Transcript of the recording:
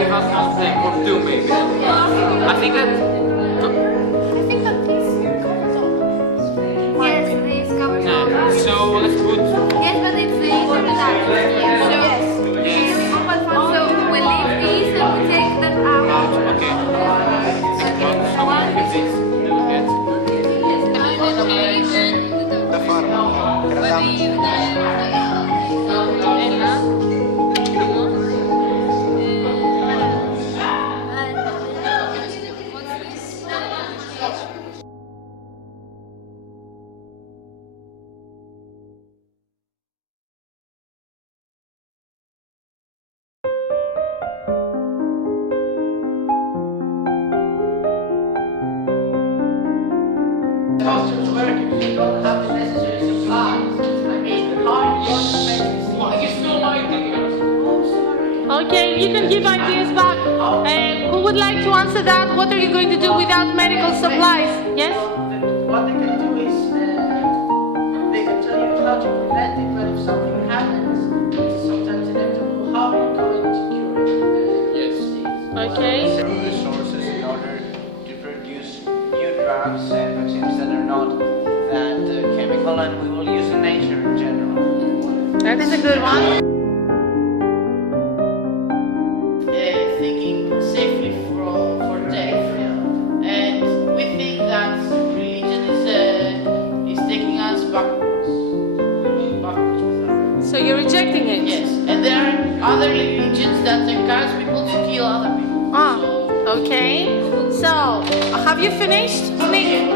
only has one thing, or two maybe. I think that... Yes, this covers all. Yeah. So let's put... Yes, but it's the easier to that. Yes. So we leave these and we take them out. Okay. So we leave this. Da forma, gradamos. Customs work if you don't have the necessary supplies. I mean, how are you going to make this? You stole my ideas. Oh, sorry. Okay, you can give ideas back. Who would like to answer that? What are you going to do without medical supplies? Yes? What they can do is they can tell you how to prevent it, but if something happens, it's sometimes inevitable. How are you going to cure it? Yes. Okay. Several resources in order to produce new drugs and vaccines that are not that chemical and we will use in nature in general. That is a good one. Thinking safely for death, and we think that religion is taking us backwards. Backwards with our So you're rejecting it? yes, and there are other religions that encourage people to kill other people. Ah, So, okay. So, have you finished? Nick?